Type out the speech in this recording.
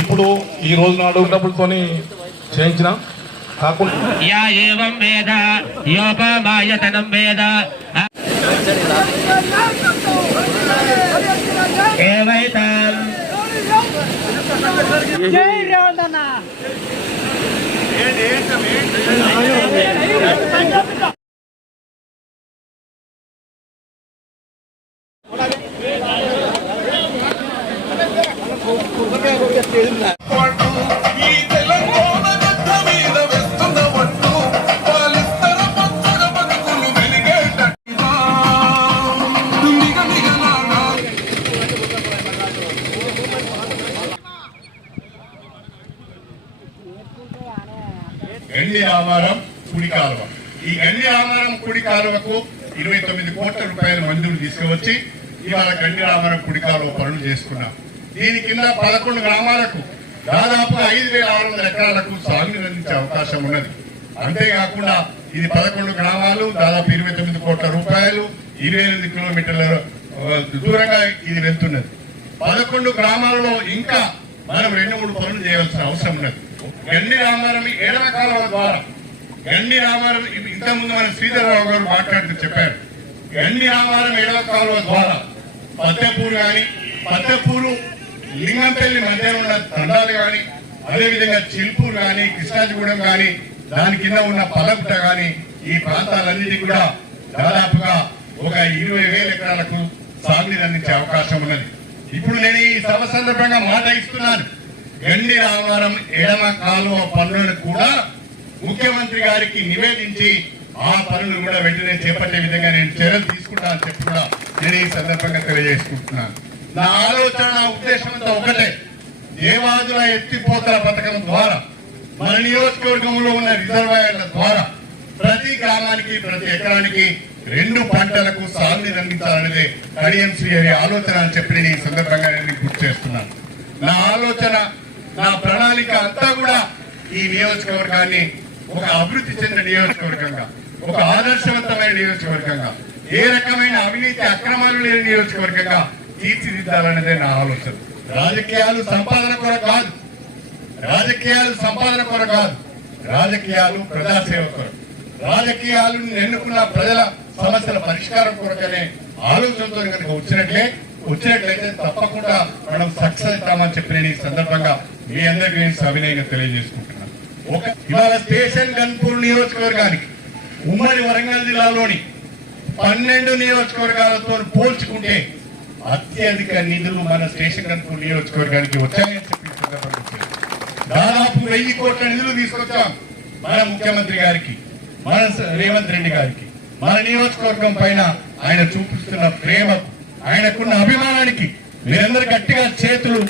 ఇప్పుడు ఈ రోజు నాడు డబ్బులతోని చేయించినాం కాకుండా యా ఏవం వేద యోపమాయతనం వేద ఏవైతం జై రావణ గండి రామారం కుడి కాలువ. ఈ గండి రామారం కుడి కాలువకు 29 కోట్ల రూపాయల మంజూరు తీసుకువచ్చి ఇవాళ గండి రామారం కుడి కాలువ పనులు చేసుకున్నాం. దీని కింద 11 గ్రామాలకు దాదాపు 5,600 ఎకరాలకు సాగునీరు అందించే అవకాశం ఉన్నది. అంతేకాకుండా ఇది 11 గ్రామాలు, దాదాపు 29 కోట్ల రూపాయలు, 28 కిలోమీటర్ల దూరంగా ఇది వెళ్తున్నది. 11 గ్రామాలలో ఇంకా మనం 2-3 పనులు చేయాల్సిన అవసరం ఉన్నది. గండి రామారం ఎడమ కాలువ ద్వారా గండి రామారం ఇంతకుముందు మన శ్రీధరరావు గారు మాట్లాడుతూ చెప్పారు. గండి రామారం ఎడమ కాలువ ద్వారా పత్తెపూరు కానీ పత్తెపూరు లింగంపల్లి మధ్యలో ఉన్న తండాలు కానీ అదేవిధంగా చిల్పూరు కానీ కృష్ణాజిగూడెం కానీ దాని కింద ఉన్న పలగుట్ట కానీ ఈ ప్రాంతాలన్నిటి కూడా దాదాపుగా ఒక 20,000 ఎకరాలకు సాగునీరు అందించే అవకాశం ఉన్నది. ఇప్పుడు నేను ఈ సభ సందర్భంగా మాట ఇస్తున్నాను. గండి రామారం ఎడమ కాలువ పనులను కూడా ముఖ్యమంత్రి గారికి నివేదించి ఆ పనులు కూడా వెంటనే చేపట్టే విధంగా నేను చర్యలు తీసుకుంటానని చెప్పి కూడా నేను ఈ సందర్భంగా తెలియజేసుకుంటున్నాను. నా ఆలోచన, నా ఉద్దేశం అంతా ఒకటే. దేవాదుల ఎత్తిపోతల పథకం ద్వారా మన నియోజకవర్గంలో ఉన్న రిజర్వాయర్ల ద్వారా ప్రతి గ్రామానికి ప్రతి ఎకరానికి 2 పంటలకు సాగునీరు అందించాలనేదే కడియం శ్రీహరి ఆలోచన అని చెప్పి నేను ఈ సందర్భంగా నేను గుర్తు చేస్తున్నాను. నా ఆలోచన, నా ప్రణాళిక అంతా కూడా ఈ నియోజకవర్గాన్ని ఒక అభివృద్ధి చెందిన నియోజకవర్గంగా, ఒక ఆదర్శవంతమైన నియోజకవర్గంగా, ఏ రకమైన అవినీతి అక్రమాలు లేని నియోజకవర్గంగా తీర్చిదిద్దాలనేదే నా ఆలోచన. రాజకీయాలు సంపాదన కొరకు కాదు, రాజకీయాలు ప్రజాసేవ కొరకు, రాజకీయాలు ఎన్నుకున్న ప్రజల సమస్యల పరిష్కారం కొరకనే ఆలోచనతో కనుక వచ్చినట్లయితే తప్పకుండా మనం సక్సెస్ అవుతామని చెప్పి నేను ఈ సందర్భంగా మీ అందరికీ నేను సవినయంగా తెలియజేసుకుంటున్నాను. ఇవాళ స్టేషన్ గన్పూర్ నియోజకవర్గానికి ఉమ్మడి వరంగల్ జిల్లాలోని 12 నియోజకవర్గాలతో పోల్చుకుంటే అత్యధిక నిధులు మన స్టేషన్ గన్పూర్ నియోజకవర్గానికి వచ్చాయని చెప్పి దాదాపు 1000 కోట్ల నిధులు తీసుకొచ్చాం. మన ముఖ్యమంత్రి గారికి, మన రేవంత్ రెడ్డి గారికి, మన నియోజకవర్గం పైన ఆయన చూపిస్తున్న ప్రేమకు, ఆయనకున్న అభిమానానికి మీరందరూ గట్టిగా చేతులు